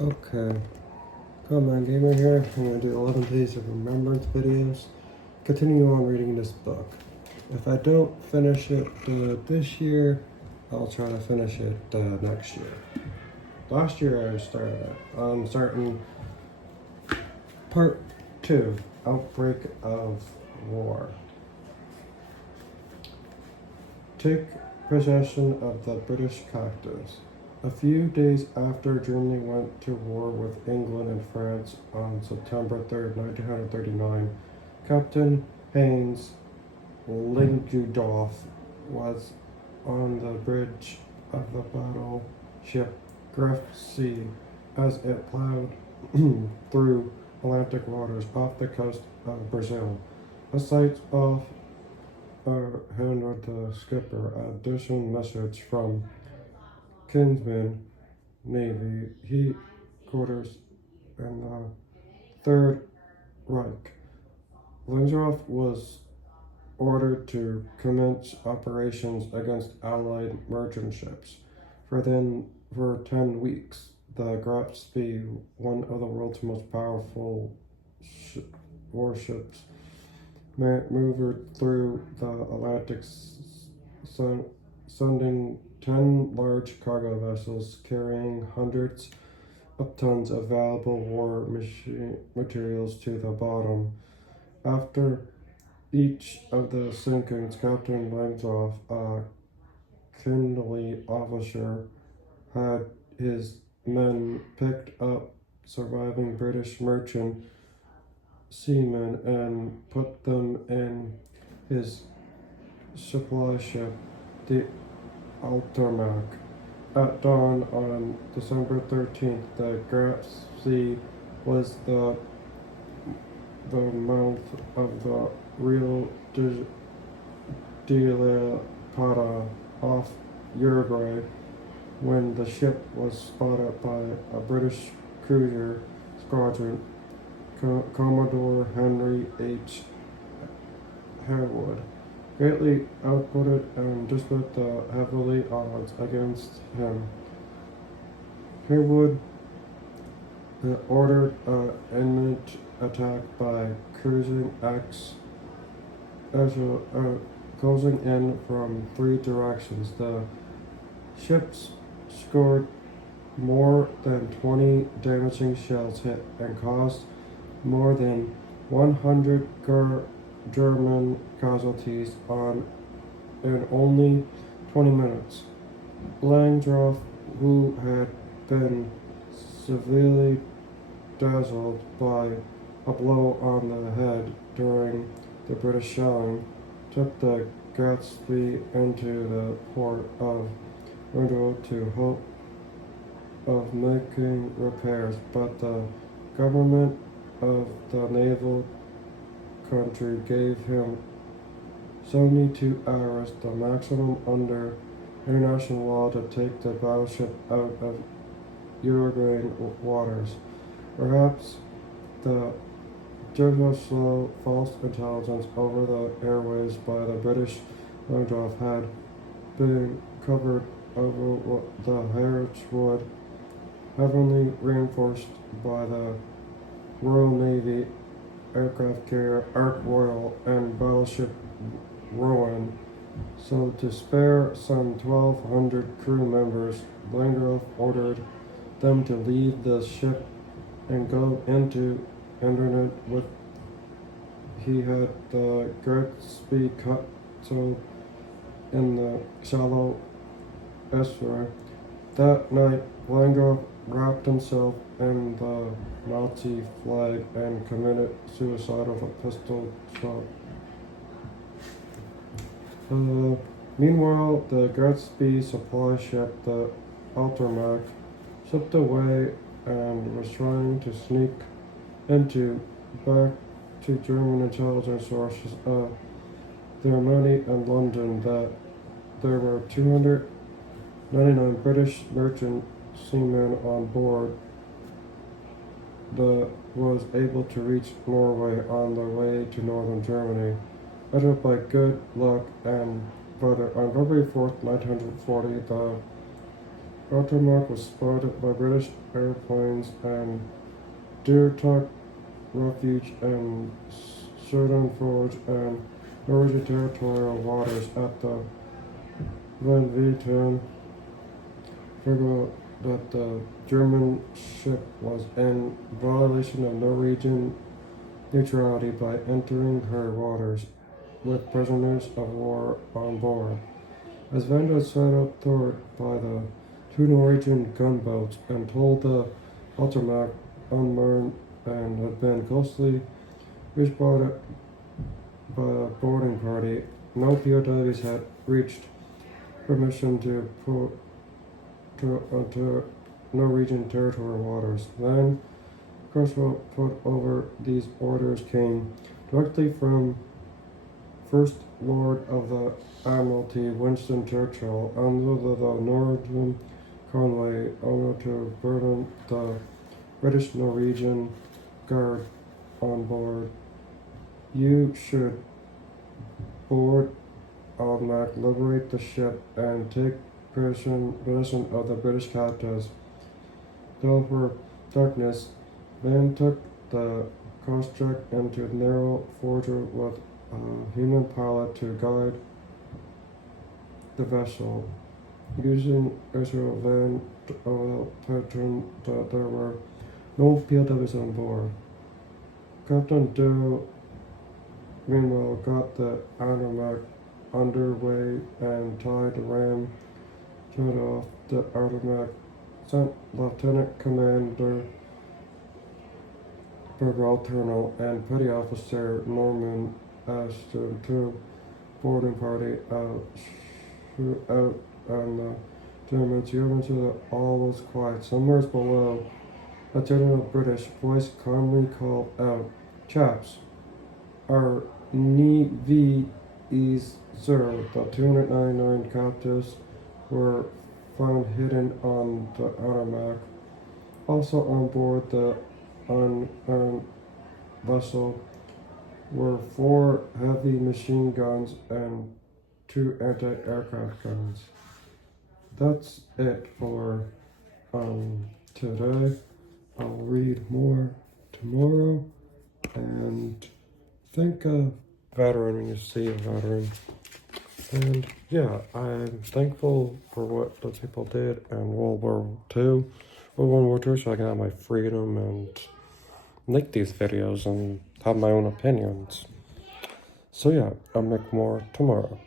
Okay, Common Gamer here. I'm going to do 11 days of remembrance videos. Continue on reading this book. If I don't finish it this year, I'll try to finish it next year. Last year I started it. I'm starting part 2, Outbreak of War. Take possession of the British captives. A few days after Germany went to war with England and France on September 3, 1939, Captain Heinz Lingudoff was on the bridge of the battleship Sea as it plowed through Atlantic waters off the coast of Brazil. A sight off handed the skipper a distant message from Kinsman Navy headquarters in the Third Reich. Lindsdorf was ordered to commence operations against Allied merchant ships. For 10 weeks, the Gatsby, one of the world's most powerful warships, maneuvered through the Atlantic, sending 10 large cargo vessels carrying hundreds of tons of valuable war materials to the bottom. After each of the sinkings, Captain Langsdorff, a kindly officer, had his men picked up surviving British merchant seamen and put them in his supply ship, the Altermark. At dawn on December 13th, the Gatsby was the mouth of the Rio de la Plata off Uruguay when the ship was spotted by a British cruiser squadron. Commodore Henry H. Harewood, greatly outwitted and despite the heavily odds against him. Harewood ordered an imminent attack by cruising closing in from 3 directions. The ships scored more than 20 damaging shells hit and caused more than 100 German casualties in only 20 minutes. Langsdorff, who had been severely dazzled by a blow on the head during the British shelling, took the Gatsby into the port of Rio to hope of making repairs, but the government of the naval country gave him 72 hours, the maximum under international law, to take the battleship out of Uruguayan waters. Perhaps the slow false intelligence over the airways by the British Landgraf had been covered over the Harewood, heavily reinforced by the Royal Navy aircraft carrier Ark Royal and battleship Rowan. So to spare some 1,200 crew members, Landgraf ordered them to leave the ship and go into internet with. He had the Gatsby cut so in the shallow estuary. That night, Landgraf wrapped himself in the Nazi flag and committed suicide with a pistol shot. Meanwhile, the Gatsby supply ship, the Altermark, slipped away and was trying to sneak back to German intelligence sources of Germany and London that there were 299 British merchant seamen on board that was able to reach Norway on their way to northern Germany. Led by good luck and weather, on February 4th, 1940, the Altermark was spotted by British airplanes and Deertuck Refuge and Sheridan Forge and Norwegian territorial waters at the Van Veeten. Figured that the German ship was in violation of Norwegian neutrality by entering her waters with prisoners of war on board. As Vanda sailed toward by the two Norwegian gunboats and told the Altermark unmanned and had been closely reached by a boarding party, no POWs had reached permission to put onto Norwegian territorial waters. Then, Croswell put over these orders came directly from First Lord of the Admiralty Winston Churchill under the Northern Conway owner to burden the British Norwegian Guard on board. You should board Almac, liberate the ship, and take possession of the British captives. Though for darkness, Van took the cross-track into a narrow forger with a human pilot to guide the vessel. Using Israel Van Patron, there were no POWs on board. Captain Doe meanwhile got the Andermatt underway and tied the ram off the Andermatt, sent Lieutenant Commander Bergwall and Petty Officer Norman Ashton to boarding party out on the Germans. You ever that all was quiet. Somewhere below, a general British voice calmly called out, "Chaps, our Navy is zero." The 299 captives were found hidden on the Aramac. Also on board the unmanned vessel were 4 heavy machine guns and 2 anti-aircraft guns. That's it for today. I'll read more tomorrow, and think of veteran when you see a veteran. And yeah, I'm thankful for what the people did in World War II, World War II, so I can have my freedom and make these videos and have my own opinions. So yeah, I'll make more tomorrow.